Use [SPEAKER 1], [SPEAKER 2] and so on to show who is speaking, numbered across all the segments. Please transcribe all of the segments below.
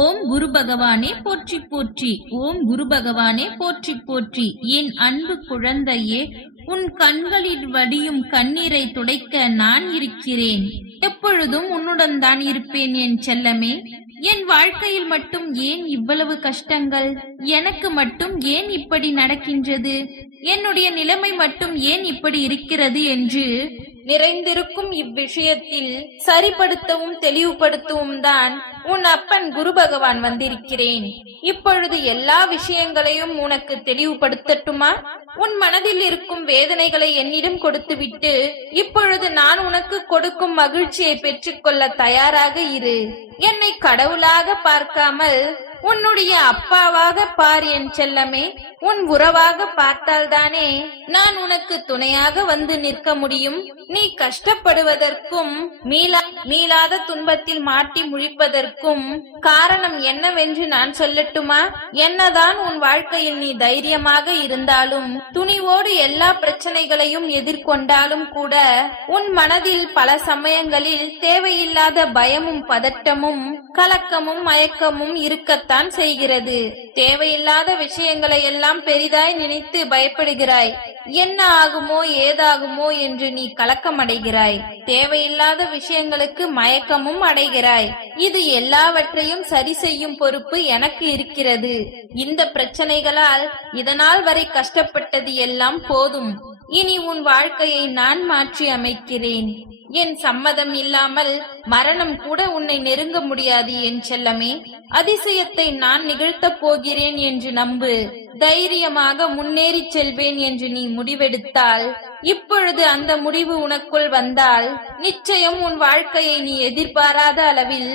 [SPEAKER 1] ஓம் குரு பகவானே போற்றி போற்றி. ஓம் குரு பகவானே போற்றி போற்றி. என் அன்பு குழந்தையே உன் கண்களில் வடியும் கண்ணீரை துடைக்க நான் இருக்கிறேன். எப்பொழுதும் உன்னுடன் தான் இருப்பேன் என் செல்லமே. என் வாழ்க்கையில் மட்டும் ஏன் இவ்வளவு கஷ்டங்கள்? எனக்கு மட்டும் ஏன் இப்படி நடக்கின்றது? என்னுடைய நிலைமை மட்டும் ஏன் இப்படி இருக்கிறது என்று நிறைந்திருக்கும் இவ்விஷயத்தில் சரிப்படுத்தவும் தெளிவுபடுத்தவும் தான் உன் அப்பன் குரு பகவான் வந்திருக்கிறேன். இப்பொழுது எல்லா விஷயங்களையும் உனக்கு தெளிவுபடுத்தட்டுமா? உன் மனதில் இருக்கும் வேதனைகளை என்னிடம் கொடுத்துவிட்டு இப்பொழுது நான் உனக்கு கொடுக்கும் மகிழ்ச்சியை பெற்றுக்கொள்ள தயாராக இரு. என்னை கடவுளாக பார்க்காமல் உன்னுடைய அப்பாவாக பார் என் செல்லமே உன் உறவாக பார்த்தால்தானே நான் உனக்கு துணையாக வந்து நிற்க முடியும். நீ கஷ்டப்படுவதற்கும் மீளா மீளாத துன்பத்தில் மாட்டி முழிப்பதற்கும் காரணம் என்னவென்று நான் சொல்லட்டுமா? என்னதான் உன் வாழ்க்கையில் நீ தைரியமாக இருந்தாலும் துணிவோடு எல்லா பிரச்சனைகளையும் எதிர்கொண்டாலும் கூட உன் மனதில் பல சமயங்களில் தேவையில்லாத பயமும் பதட்டமும் கலக்கமும் மயக்கமும் இருக்கத்தான் செய்கிறது. தேவையில்லாத விஷயங்களை எல்லாம் பெரிதாய் நினைத்து பயப்படுகிறாய். என்ன ஆகுமோ ஏதாகுமோ என்று நீ கலக்கமடைகிறாய். தேவையில்லாத விஷயங்களுக்கு மயக்கமும் அடைகிறாய். இது எல்லாவற்றையும் சரி செய்யும் பொறுப்பு எனக்கு இருக்கிறது. இந்த பிரச்சனைகளால் இதனால் வரை கஷ்டப்பட்டது எல்லாம் போதும். இனி உன் வாழ்க்கையை நான் மாற்றி அமைக்கிறேன். என் சம்மதம் இல்லாமல் மரணம் கூட உன்னை நெருங்க முடியாது என் செல்லமே. அதிசயத்தை நான் நிகழ்த்தப் போகிறேன் என்று நம்பு. தைரியமாக முன்னேறிச் செல்வேன் என்று நீ முடிவெடுத்தால். இப்பொழுது அந்த முடிவு உனக்குள் வந்தால் நிச்சயம் உன் வாழ்க்கையை நீ எதிர்பாராத அளவில்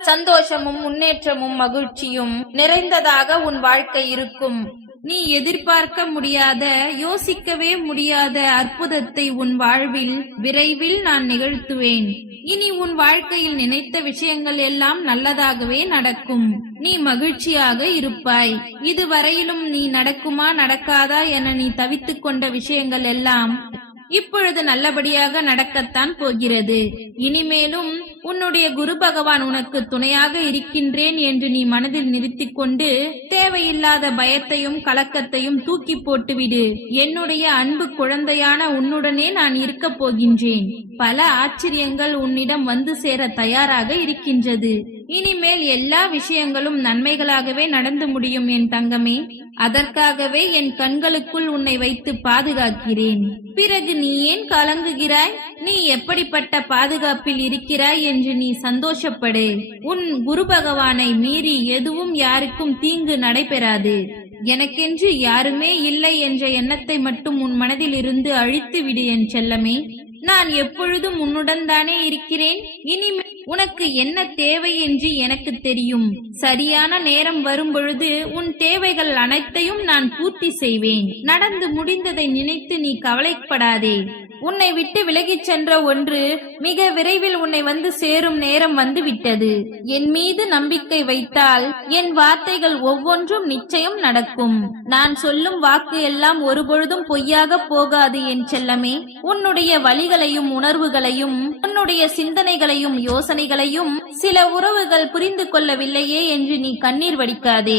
[SPEAKER 1] சந்தோஷமும் முன்னேற்றமும் மகிழ்ச்சியும் நிறைந்ததாக உன் வாழ்க்கை இருக்கும். நீ எதிர்பார்க்க முடியாத யோசிக்கவே முடியாத அற்புதத்தை உன் வாழ்வில் விரைவில் நான் நிகழ்த்துவேன். இனி உன் வாழ்க்கையில் நினைத்த விஷயங்கள் எல்லாம் நல்லதாகவே நடக்கும். நீ மகிழ்ச்சியாக இருப்பாய். இதுவரையிலும் நீ நடக்குமா நடக்காதா என நீ தவித்துக் கொண்ட விஷயங்கள் எல்லாம் இப்பொழுது நல்லபடியாக நடக்கத்தான் போகிறது. இனிமேலும் உன்னுடைய குரு பகவான் உனக்கு துணையாக இருக்கின்றேன் என்று நீ மனதில் நிறுத்திக் கொண்டு தேவையில்லாத பயத்தையும் கலக்கத்தையும் தூக்கி போட்டுவிடு. என்னுடைய அன்பு குழந்தையான உன்னுடனே நான் இருக்கப் போகின்றேன். பல ஆச்சரியங்கள் உன்னிடம் வந்து சேர தயாராக இருக்கின்றது. இனிமேல் எல்லா விஷயங்களும் நன்மைகளாகவே நடந்து முடியும் என் தங்கமே. அதற்காகவே என் கண்களுக்குள் உன்னை வைத்து பாதுகாக்கிறேன். பிறகு நீ ஏன் கலங்குகிறாய்? நீ எப்படிப்பட்ட பாதுகாப்பில் இருக்கிறாய் என்று நீ சந்தோஷப்படு. உன் குரு பகவானை மீறி எதுவும் யாருக்கும் தீங்கு நடைபெறாது. எனக்கென்று யாருமே இல்லை என்ற எண்ணத்தை மட்டும் உன் மனதில் இருந்து அழித்து விடு என் செல்லமே. நான் எப்பொழுதும் உன்னுடன் தானே இருக்கிறேன். இனிமே உனக்கு என்ன தேவை என்று எனக்கு தெரியும். சரியான நேரம் வரும் பொழுது உன் தேவைகள் அனைத்தையும் நான் பூர்த்தி செய்வேன். நடந்து முடிந்ததை நினைத்து நீ கவலைப்படாதே. உன்னை விட்டு விலகிச் சென்ற ஒன்று மிக விரைவில் உன்னை வந்து சேரும் நேரம் வந்து விட்டது. என் மீது நம்பிக்கை வைத்தால் என் வார்த்தைகள் ஒவ்வொன்றும் நிச்சயம் நடக்கும். நான் சொல்லும் வாக்கு எல்லாம் ஒருபொழுதும் பொய்யாக போகாது என் செல்லமே. உன்னுடைய வழிகளையும் உணர்வுகளையும் உன்னுடைய சிந்தனைகளையும் யோசனைகளையும் சில உறவுகள் புரிந்து கொள்ளவில்லையே என்று நீ கண்ணீர் வடிக்காதே.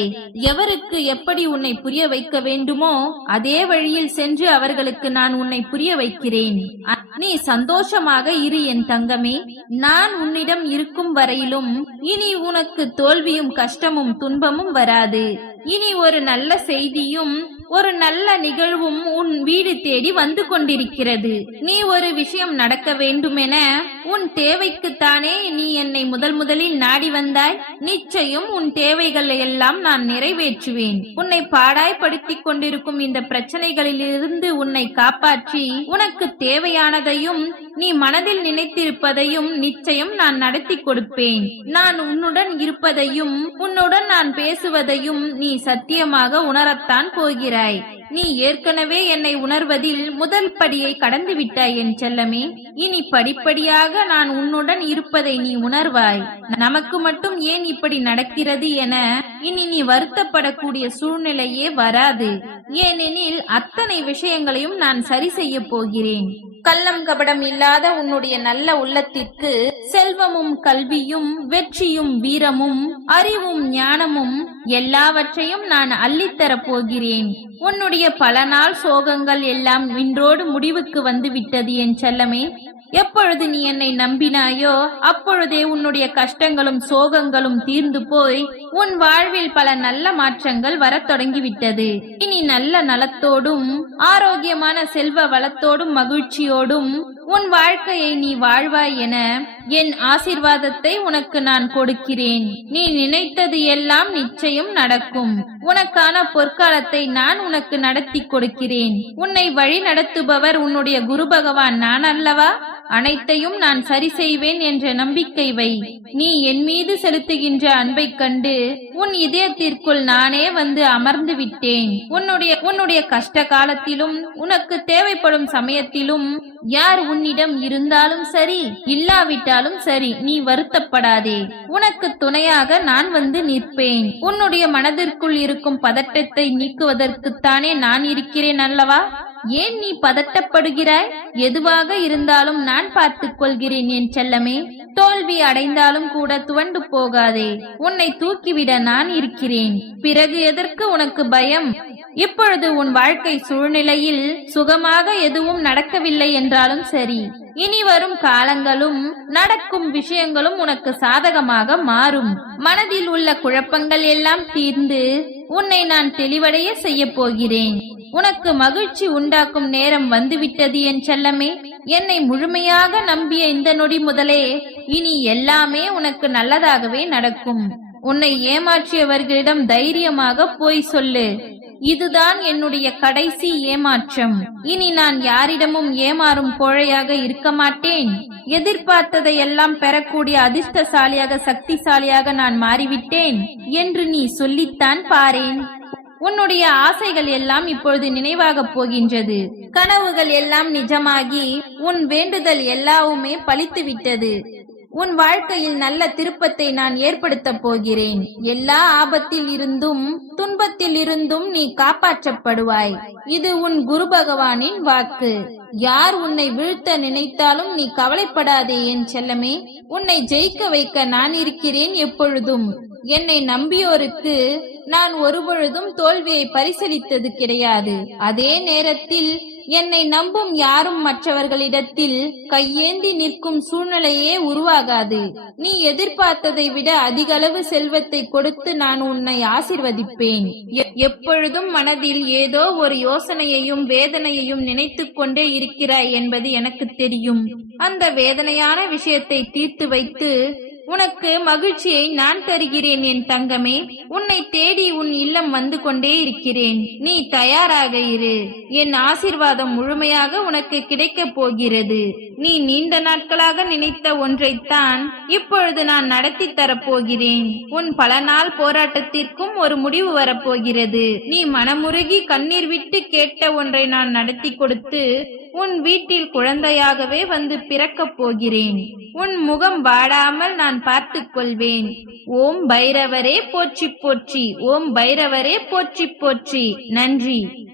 [SPEAKER 1] எவருக்கு எப்படி உன்னை புரிய வைக்க வேண்டுமோ அதே வழியில் சென்று அவர்களுக்கு நான் உன்னை புரிய வைக்கிறேன். நீ சந்தோஷமாக இரு என் தங்கமே. நான் உன்னிடம் இருக்கும் வரையிலும் இனி உனக்கு தோல்வியும் கஷ்டமும் துன்பமும் வராது. இனி ஒரு நல்ல செய்தியும் ஒரு நல்ல நிகழ்வும் உன் வீடு தேடி வந்து கொண்டிருக்கிறது. நீ ஒரு விஷயம் நடக்க வேண்டுமென உன் தேவைக்குத்தானே நீ என்னை முதல் முதலில் நாடி வந்தாய். நிச்சயம் உன் தேவைகளை எல்லாம் நான் நிறைவேற்றுவேன். உன்னை பாடாய்படுத்திக் கொண்டிருக்கும் இந்த பிரச்சனைகளிலிருந்து உன்னை காப்பாற்றி உனக்கு தேவையானதையும் நீ மனதில் நினைத்திருப்பதையும் நிச்சயம் நான் நடத்தி கொடுப்பேன். நான் உன்னுடன் இருப்பதையும் உன்னுடன் நான் பேசுவதையும் நீ சத்தியமாக உணரத்தான் போகிறாய். நீ ஏற்கனவே என்னை உணர்வதில் முதல் படியை கடந்து விட்டாய் என் செல்லமே. இனி படிப்படியாக நான் உன்னுடன் இருப்பதை நீ உணர்வாய். நமக்கு மட்டும் ஏன் இப்படி நடக்கிறது என இனி நீ வருத்தப்படக்கூடிய சூழ்நிலையே வராது. ஏனெனில் அத்தனை விஷயங்களையும் நான் சரி செய்ய போகிறேன். கள்ளம் கபடம் இல்லாத உன்னுடைய நல்ல உள்ளத்திற்கு செல்வமும் கல்வியும் வெற்றியும் வீரமும் அறிவும் ஞானமும் எல்லாவற்றையும் நான் அள்ளித்தரப் போகிறேன் உன்னுடைய பல நாள் சோகங்கள் எல்லாம் இன்றோடு முடிவுக்கு வந்து விட்டது என் செல்லமே. எப்பொழுது நீ என்னை நம்பினாயோ அப்பொழுதே உன்னுடைய கஷ்டங்களும் சோகங்களும் தீர்ந்து போய் உன் வாழ்வில் பல நல்ல மாற்றங்கள் வரத் தொடங்கிவிட்டது. இனி நல்ல நலத்தோடும் ஆரோக்கியமான செல்வ வளத்தோடும் மகிழ்ச்சியோடும் உன் வாழ்க்கையை நீ வாழ்வாய் என என் ஆசிர்வாதத்தை உனக்கு நான் கொடுக்கிறேன். நீ நினைத்தது எல்லாம் நிச்சயம் நடக்கும். உனக்கான பொற்காலத்தை நான் உனக்கு நடத்தி கொடுக்கிறேன். உன்னை வழி நடத்துபவர் உன்னுடைய குரு பகவான் நான் அல்லவா? அனைத்தையும் நான் சரி செய்வேன் என்ற நம்பிக்கை வை. நீ என் மீது செலுத்துகின்ற அன்பை கண்டு உன் இதயத்திற்குள் நானே வந்து அமர்ந்து விட்டேன். உன்னுடைய உன்னுடைய கஷ்ட காலத்திலும் உனக்கு தேவைப்படும் சமயத்திலும் யார் உன்னிடம் இருந்தாலும் சரி இல்லாவிட்டாலும் சரி நீ வருத்தப்படாதே. உனக்கு துணையாக நான் வந்து நிற்பேன். உன்னுடைய மனதிற்குள் இருக்கும் பதட்டத்தை நீக்குவதற்குத்தானே நான் இருக்கிறேன் அல்லவா? ஏன் நீ பதட்டப்படுகிறாய்? எதுவாக இருந்தாலும் நான் பார்த்துக் கொள்கிறேன் என் செல்லமே. தோல்வி அடைந்தாலும் கூட துவண்டு போகாதே. உன்னை தூக்கிவிட நான் இருக்கிறேன். பிறகு எதற்கு உனக்கு பயம்? இப்பொழுது உன் வாழ்க்கை சூழ்நிலையில் சுகமாக எதுவும் நடக்கவில்லை என்றாலும் சரி. இனி வரும் காலங்களும் நடக்கும் விஷயங்களும் உனக்கு சாதகமாக மாறும். மனதில் உள்ள குழப்பங்கள் எல்லாம் தீர்ந்து உன்னை நான் தெளிவடைய செய்ய போகிறேன் உனக்கு மகிழ்ச்சி உண்டாக்கும் நேரம் வந்துவிட்டது என் செல்லமே. என்னை முழுமையாக நம்பிய இந்த நொடி முதலே இனி எல்லாமே உனக்கு நல்லதாகவே நடக்கும். உன்னை ஏமாற்றியவர்களிடம் தைரியமாக போய் சொல்லு. இதுதான் என்னுடைய கடைசி ஏமாற்றம். இனி நான் யாரிடமும் ஏமாறும் கோழையாக இருக்க மாட்டேன். எதிர்பார்த்ததை எல்லாம் பெறக்கூடிய அதிர்ஷ்டசாலியாக சக்திசாலியாக நான் மாறிவிட்டேன் என்று நீ சொல்லித்தான் பாரேன். உன்னுடைய ஆசைகள் எல்லாம் இப்பொழுது நினைவாக போகின்றது. கனவுகள் எல்லாம் நிஜமாகி உன் வேண்டுதல் எல்லாவுமே பலித்து விட்டது உன் வாழ்க்கையில் நல்ல திருப்பத்தை நான் ஏற்படுத்தப் போகிறேன். எல்லா ஆபத்தில் இருந்தும் துன்பத்தில் இருந்தும் நீ காப்பாற்றப்படுவாய். இது உன் குரு பகவானின் வாக்கு. யார் உன்னை வீழ்த்த நினைத்தாலும் நீ கவலைப்படாதே என் செல்லமே. உன்னை ஜெயிக்க வைக்க நான் இருக்கிறேன் எப்பொழுதும். என்னை நம்பியோருக்கு நான் ஒருபொழுதும் தோல்வியை பரிசளித்தது கிடையாது. அதே நேரத்தில் என்னை நம்பும் யாரும் மற்றவர்களிடத்தில் கையேந்தி நிற்கும் சூழ்நிலையே உருவாகாது. நீ எதிர்பார்த்ததை விட அதிகளவு செல்வத்தை கொடுத்து நான் உன்னை ஆசிர்வதிப்பேன். எ- எப்பொழுதும் மனதில் ஏதோ ஒரு யோசனையையும் வேதனையையும் நினைத்துக் கொண்டே இருக்கிறாய் என்பது எனக்கு தெரியும். அந்த வேதனையான விஷயத்தை தீர்த்து வைத்து உனக்கு மகிழ்ச்சியை நான் தருகிறேன் என் தங்கமே. உன்னை தேடி உன் இல்லம் வந்து கொண்டே இருக்கிறேன். நீ தயாராக இரு. என் ஆசிர்வாதம் முழுமையாக உனக்கு கிடைக்கப் போகிறது. நீ நீண்ட நாட்களாக நினைத்த ஒன்றைத்தான் இப்பொழுது நான் நடத்தி தரப்போகிறேன். உன் பல நாள் போராட்டத்திற்கும் ஒரு முடிவு வரப்போகிறது. நீ மனமுருகி கண்ணீர் விட்டு கேட்ட ஒன்றை நான் நடத்தி கொடுத்து உன் வீட்டில் குழந்தையாகவே வந்து பிறக்கப் போகிறேன். உன் முகம் வாடாமல் நான் பார்த்துக் கொள்வேன் ஓம் பைரவரே போற்றி போற்றி ஓம் பைரவரே போற்றி போற்றி. நன்றி.